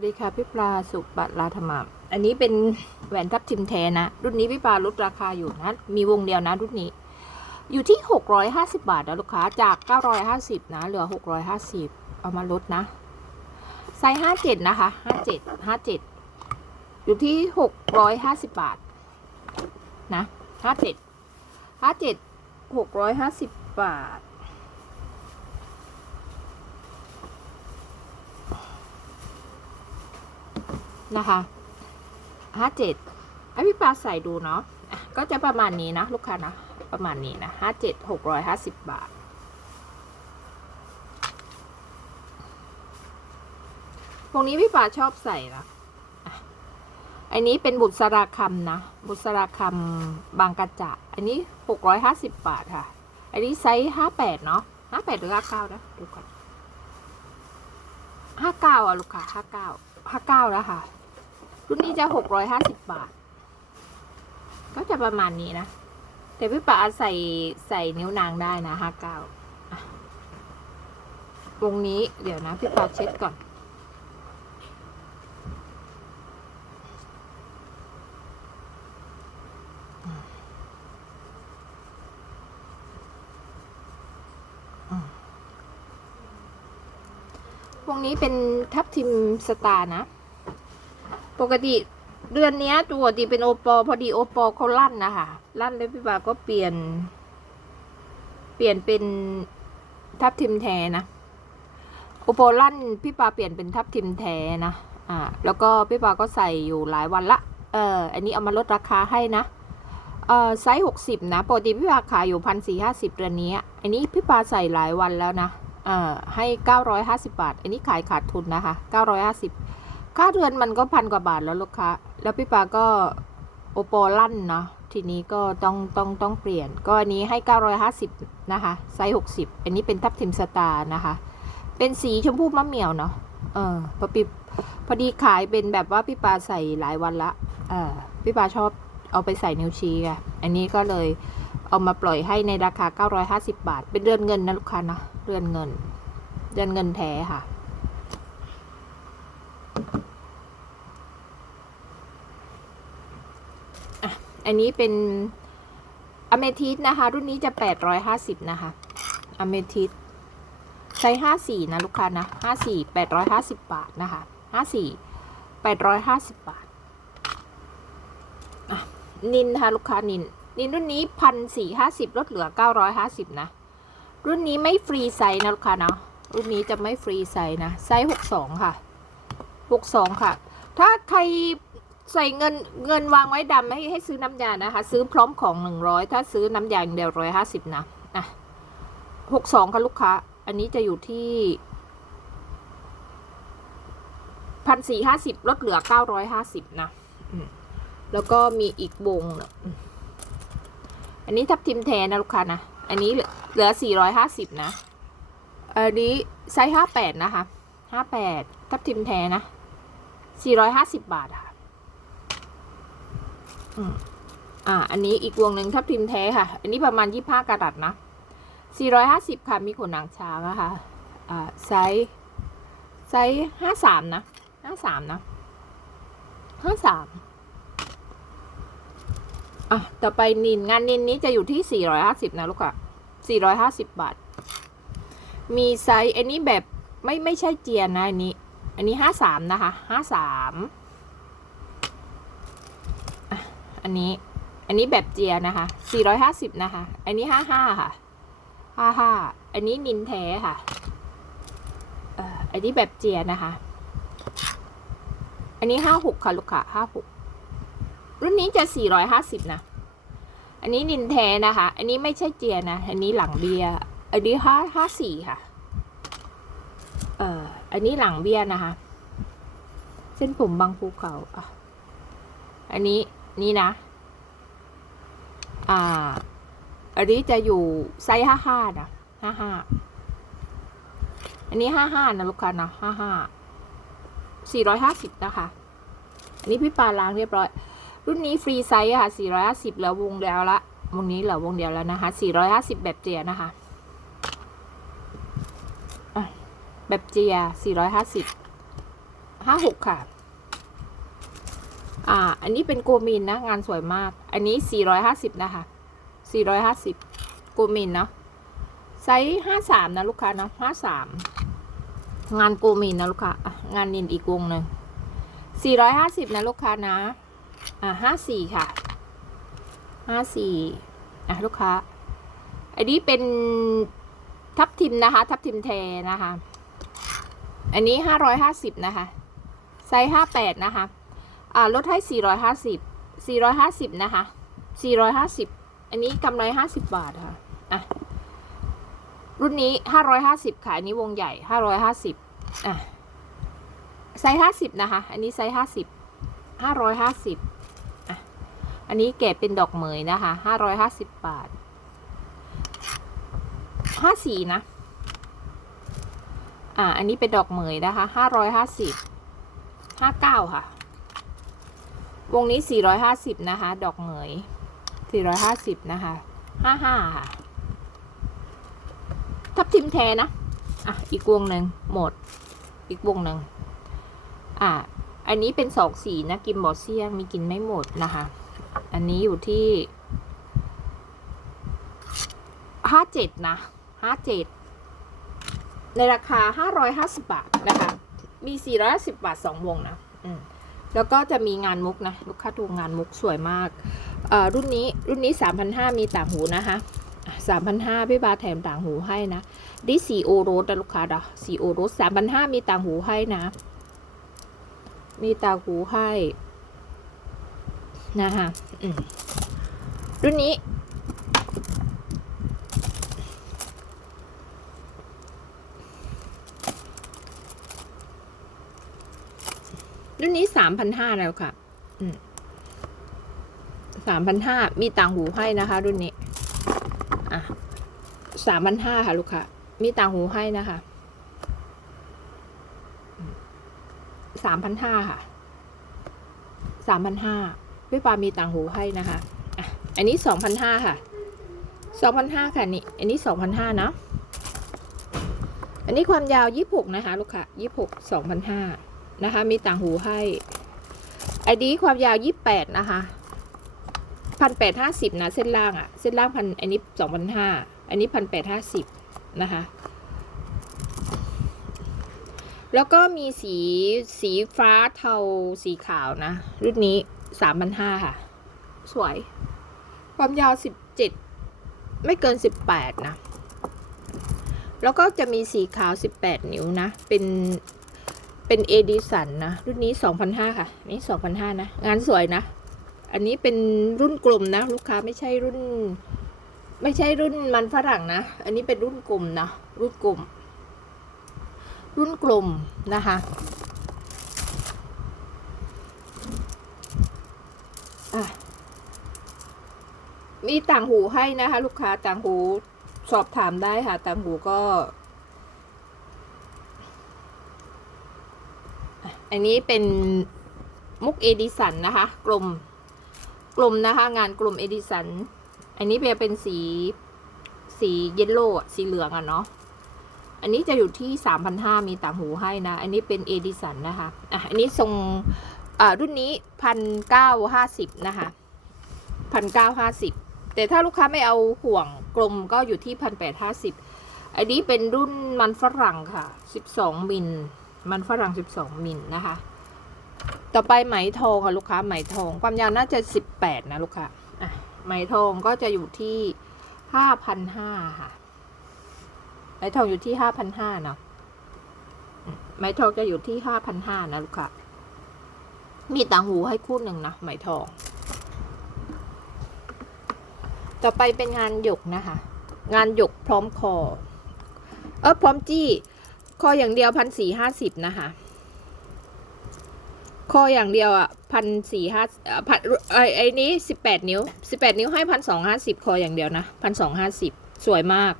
สวัสดีค่ะพี่ปลาสุบัตรลาธรรมอันนี้เป็นแหวนทับทิมแท้นะ รุ่นนี้พี่ปลาลดราคาอยู่นะ มีวงเดียวนะรุ่นนี้ อยู่ที่ 650 บาทนะลูกค้าจาก 950 นะ เหลือ 650 เอามาลดนะ ไซส์ 57 นะคะ 57 57 อยู่ที่ 650 บาท นะ 57 57 650 บาท นะคะห้าเจ็ดให้พี่ปลาใส่ดูเนาะก็จะประมาณนี้นะ ลูกค้านะ ประมาณนี้นะห้าเจ็ดหกร้อยห้าสิบบาทพวกนี้พี่ปลาชอบใส่นะอันนี้เป็นบุษราคำนะ บุษราคำบางกระจะอันนี้หกร้อยห้าสิบบาทค่ะ อันนี้ไซส์ห้าแปดเนาะห้าแปดหรือห้าเก้านะดูก่อนห้าเก้าอะลูกค้าห้าเก้าห้าเก้าแล้วค่ะ รุ่นนี้จะหกร้อยห้าสิบบาท ก็จะประมาณนี้นะ แต่พี่ป๋าใส่ใส่นิ้วนางได้นะห้าเก้าวงนี้เดี๋ยวนะ พี่ป๋าเช็ดก่อนวงนี้เป็นทับทิมสตาร์นะ ปกติเดือนนี้ยปกติเป็นโอปอ พอดีโอปอเขาลั่นนะคะลั่นแล้วพี่บาก็เปลี่ยน เปลี่ยนเป็นทับทิมแท้นะโอปอลั่นพี่ปาเปลี่ยนเป็นทับทิมแท้นะอ่าแล้วก็พี่ปาก็ใส่อยู่หลายวันละเอออันนี้เอามาลดราคาให้นะเออไซส์หกสิบนะปกติพี่ปาขายอยู่พันสี่ห้าสิบเดือนนี้ อันนี้พี่ปาใส่หลายวันแล้วนะเออให้เก้าร้อยห้าสิบาท อันนี้ขายขาดทุนนะคะเก้าร้อยห้าสิบ ค่าเดือนมันก็พันกว่าบาทแล้วลูกค้า แล้วพี่ปาก็โอปอลั่นเนาะ ทีนี้ก็ต้องต้องต้องเปลี่ยน ก็อันนี้ให้ 950 นะคะ ไซส์ 60 อันนี้เป็นทับทิมสตาร์นะคะ เป็นสีชมพูมะเหมี่ยวเนาะ เออพอปีพอดีขายเป็นแบบว่าพี่ปาใส่หลายวันละ เออพี่ปาชอบเอาไปใส่นิ้วชี้ไงอันนี้ก็เลยเอามาปล่อยให้ในราคา 950 บาท เป็นเรือนเงินนะลูกค้านะ เรือนเงิน เรือนเงินแท้ค่ะ อันนี้เป็นอเมทิสนะคะ รุ่นนี้จะแปดร้อยห้าสิบนะคะอเมทิสใช้ห้าสี่นะลูกค้านะห้าสี่แปดร้อยห้าสิบบาทนะคะห้าสี่แปดร้อยห้าสิบบาทนินนะคะลูกค้านิน นินรุ่นนี้พันสี่ห้าสิบลดเหลือเก้าร้อยห้าสิบนะ รุ่นนี้ไม่ฟรีไซส์นะลูกค้าเนาะรุ่นนี้จะไม่ฟรีไซส์นะ ไซส์หกสองค่ะหกสองค่ะ ถ้าใคร ใส่เงินเงินวางไว้ดำให้ให้ซื้อน้ำยานะคะ ซื้อพร้อมของหนึ่งร้อยถ้าซื้อน้ำยาอย่างเดียวร้อยห้าสิบนะอะหกสองค่ะลูกค้า อันนี้จะอยู่ที่พันสี่ห้าสิบลดเหลือเก้าร้อยห้าสิบนะแล้วก็มีอีกวงอันนี้ทับทิมแทนนะลูกค้านะ อันนี้เหลือสี่ร้อยห้าสิบนะ อันนี้ไซส์ห้าแปดนะคะห้าแปดทับทิมแทนนะสี่ร้อยห้าสิบบาทค่ะ อ่า อันนี้อีกวงหนึ่งทับทิมแท้ค่ะ อันนี้ประมาณยี่ห้ากระดัดนะสี่ร้อยห้าสิบค่ะ มีขนหนังช้างนะคะอ่าไซส์ไซส์ห้าสามนะห้าสามนะห้าสามอะ ต่อไปนินงานนินนี้จะอยู่ที่สี่ร้อยห้าสิบนะลูกค่ะสี่ร้อยห้าสิบบาท มีไซส์อันนี้แบบไม่ไม่ใช่เจียนนะอันนี้ อันนี้ห้าสามนะคะห้าสาม อันนี้ อันนี้แบบเจียนะคะ 450 นะคะ อันนี้ 55 ค่ะ 55 อันนี้นินแท้ค่ะอันนี้แบบเจียนะคะ อันนี้ 56 ค่ะ ลูกค้า56 รุ่นนี้จะ 450 นะ อันนี้นินแท้นะคะ อันนี้ไม่ใช่เจียนะ อันนี้หลังเบียอันนี้5 54 ค่ะ เอ่อ อันนี้หลังเบียนะคะ เส้นผมบางภูเขาอะอันนี้ นี่นะ อ่า อันนี้จะอยู่ไซส์ห้าห้านะห้าห้า อันนี้ห้าห้านะลูกค้านะห้าห้า สี่ร้อยห้าสิบนะคะ อันนี้พี่ปาล้างเรียบร้อย รุ่นนี้ฟรีไซส์ค่ะสี่ร้อยห้าสิบแล้ววงเดียวละ วงนี้เหลือวงเดียวแล้วนะคะสี่ร้อยห้าสิบแบบเจียนะคะ แบบเจียสี่ร้อยห้าสิบห้าหกค่ะ อ่า อันนี้เป็นโกมินนะ งานสวยมาก อันนี้สี่ร้อยห้าสิบนะคะสี่ร้อยห้าสิบโกมินเนาะ ไซส์ห้าสามนะ ลูกค้าเนาะห้าสามงานโกมินนะ ลูกค้า งานนินอีกวงหนึ่งสี่ร้อยห้าสิบนะ ลูกค้านะ อ่าห้าสี่ค่ะห้าสี่อะ ลูกค้า อันนี้เป็นทับทิมนะคะ ทับทิมแทนะคะ อันนี้ห้าร้อยห้าสิบนะคะ ไซส์ห้าแปดนะคะ่าลดให้ 450 450 นะคะ 450 อันนี้กำไร 50 บาทค่ะ อะ รุ่นนี้ 550 ค่ะ อันนี้วงใหญ่ 550 อะ ไซส์ 50 นะคะ อันนี้ไซส์ 50 550 อะ อันนี้เก็บเป็นดอกเหมยนะคะ 550 บาท 54 นะ อ่า อันนี้เป็นดอกเหมยนะคะ 550 59 ค่ะ วงนี้สี่ร้อยห้าสิบนะคะ ดอกเหมยสี่ร้อยห้าสิบนะคะห้าห้าค่ะ ทับทิมแทนะ อะ อีกวงหนึ่งหมด อีกวงหนึ่งอะ อันนี้เป็นสองสีนะ กินบอเซียงมีกินไม่หมดนะคะ อันนี้อยู่ที่ห้าเจ็ดนะห้าเจ็ดในราคาห้าร้อยห้าสิบาทนะคะ มีสี่ร้อยสิบาทสองวงนะ อืม แล้วก็จะมีงานมุกนะลูกค้าดูงานมุกสวยมากรุ่นนี้รุ่นนี้สามพันห้ามีต่างหูนะคะสามพันห้าพี่บาแถมต่างหูให้นะดิสีโอโรสนะลูกค้าดะสีโอโรสสามพันห้ามีต่างหูให้นะ มีต่างหูให้นะคะรุ่นนี้ รุ่นนี้สามพันห้าแล้วค่ะสามพันห้ามีต่างหูให้นะคะ รุ่นนี้ อะสามพันห้าค่ะ ลูกค้ามีต่างหูให้นะคะสามพันห้าค่ะสามพันห้าพี่ปามีต่างหูให้นะคะอะอันนี้สองพันห้าค่ะสองพันห้าค่ะนี่ อันนี้สองพันห้านะอันนี้ความยาวยี่หกนะคะ ลูกค้ายี่หกสองพันห้า นะคะ มีต่างหูให้ไอดีความยาวยี่แปดนะคะพันแปดห้าสิบนะ เส้นล่างอะเส้นล่างพันอันนี้สองพันห้าอันนี้พันแปดห้าสิบนะคะ แล้วก็มีสีสีฟ้าเทาสีขาวนะ รุ่นนี้สามพันห้าค่ะ สวย ความยาวสิบเจ็ดไม่เกินสิบแปดนะ แล้วก็จะมีสีขาวสิบแปดนิ้วนะ เป็น เป็นเอดิสันนะ รุ่นนี้สองพันห้าค่ะ นี่สองพันห้านะ งานสวยนะ อันนี้เป็นรุ่นกลมนะ ลูกค้าไม่ใช่รุ่น ไม่ใช่รุ่นมันฝรั่งนะ อันนี้เป็นรุ่นกลมนะ รุ่นกลม รุ่นกลมนะคะอะมีต่างหูให้นะคะ ลูกค้าต่างหูสอบถามได้ค่ะ ต่างหูก็ อันนี้เป็นมุกเอดิสันนะคะ กลมกลมนะคะ งานกลมเอดิสัน อันนี้เป็นสีสีเยลโล่สีเหลืองอะเนาะอันนี้จะอยู่ที่สามพันห้ามีต่างหูให้นะ อันนี้เป็นเอดิสันนะคะ อะ อันนี้ทรงอ่ารุ่นนี้พันเก้าห้าสิบนะคะพันเก้าห้าสิบแต่ถ้าลูกค้าไม่เอาห่วงกลมก็อยู่ที่พันแปดห้าสิบอันนี้เป็นรุ่นมันฝรั่งค่ะสิบสองมิล มันฝรั่ง 12 มิลนะคะ ต่อไปไหมทองค่ะลูกค้าไหมทองความยาวน่าจะ 18 นะลูกค้าอะไหมทองก็จะอยู่ที่5,500ค่ะไหมทองอยู่ที่5,500เนาะไหมทองจะอยู่ที่5,500นะลูกค้ามีต่างหูให้คู่หนึ่งนะไหมทอง ต่อไปเป็นงานหยกนะคะ งานหยกพร้อมคอ เออพร้อมจี้ คออย่างเดียวพันสี่ห้าสิบนะคะ คออย่างเดียวอะพันสี่ห้าพันไอ้ไอ้นี้สิบแปดนิ้วสิบแปดนิ้วให้พันสองห้าสิบคออย่างเดียวนะพันสองห้าสิบสวยมาก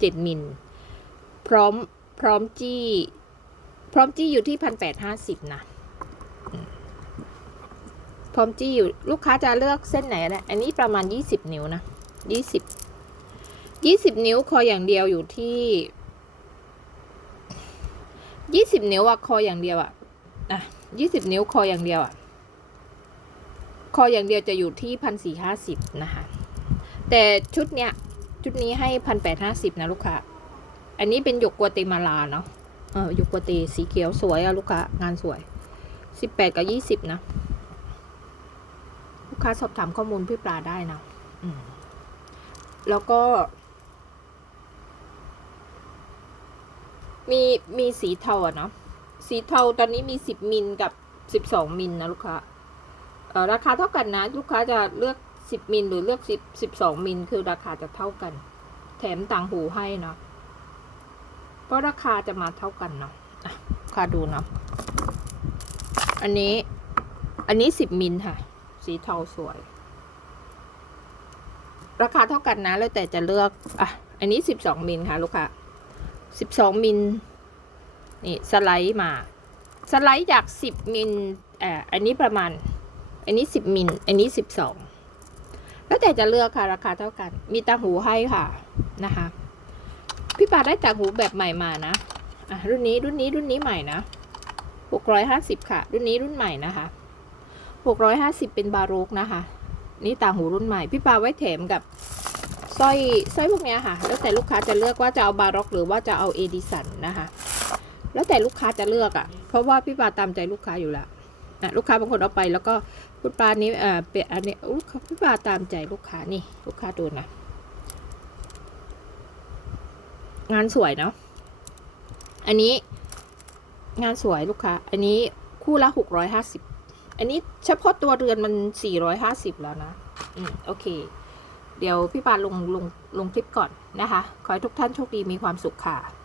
เจ็ดมิล พร้อมพร้อมจี้ พร้อมจี้อยู่ที่พันแปดห้าสิบนะพร้อมจี้อยู่ลูกค้าจะเลือกเส้นไหนนะอันนี้ประมาณยี่สิบนิ้วนะยี่สิบยี่สิบนิ้วคออย่างเดียวอยู่ที่ ยี่สิบนิ้วอะคออย่างเดียวอะอะยี่สิบนิ้วคออย่างเดียวอะคออย่างเดียวจะอยู่ที่พันสี่ห้าสิบนะคะ แต่ชุดเนี้ยชุดนี้ให้พันแปดห้าสิบนะลูกค้า อันนี้เป็นหยกกัวเตมาลาเนาะ เออหยกกัวเตสีเขียวสวยอะลูกค้างานสวยสิบแปดกับยี่สิบนะ ลูกค้าสอบถามข้อมูลพี่ปลาได้นะแล้วก็ มีมีสีเทาอะเนาะสีเทาตอนนี้มีสิบมิลกับสิบสองมิลนะลูกค้าเออราคาเท่ากันนะ ลูกค้าจะเลือกสิบมิลหรือเลือกสิบสิบสองมิลคือราคาจะเท่ากัน แถมต่างหูให้เนาะเพราะราคาจะมาเท่ากันเนาะอะลูกค้าดูเนาะอันนี้ อันนี้สิบมิลค่ะ สีเทาสวย ราคาเท่ากันนะแล้วแต่จะเลือกอะอันนี้สิบสองมิลค่ะ ลูกค้า สิบสองมิลนี่สไลด์มา สไลด์จากสิบมิลอ่ออันนี้ประมาณ อันนี้สิบมิลอันนี้สิบสองแล้วแต่จะเลือกค่ะราคาเท่ากัน มีต่างหูให้ค่ะนะคะ พี่ปาได้ต่างหูแบบใหม่มานะอะรุ่นนี้รุ่นนี้รุ่นนี้ใหม่นะหกร้อยห้าสิบค่ะ รุ่นนี้รุ่นใหม่นะคะหกร้อยห้าสิบเป็นบาโรกนะคะ นี่ต่างหูรุ่นใหม่ พี่ปาไว้แถมกับ สร้อยสร้อยพวกเนี้ยค่ะ แล้วแต่ลูกค้าจะเลือกว่าจะเอาบาร็อกหรือว่าจะเอาเอดิสันนะคะ แล้วแต่ลูกค้าจะเลือกอะ่ะ เพราะว่าพี่ปาตามใจลูกค้าอยู่แล้วอะลูกค้าบางคนเอาไปแล้วก็คุณปานี้เอ่อเป็นอันนี้อุ๊ยพี่ปาตามใจลูกค้านี่ ลูกค้าดูนะ งานสวยเนาะ อันนี้งานสวยลูกค้า อันนี้คู่ละหกร้อยห้าสิบ อันนี้เฉพาะตัวเรือนมันสี่ร้อยห้าสิบแล้วนะ อืมโอเค เดี๋ยวพี่ปาลงลงลงคลิปก่อนนะคะ ขอให้ทุกท่านโชคดีมีความสุขค่ะ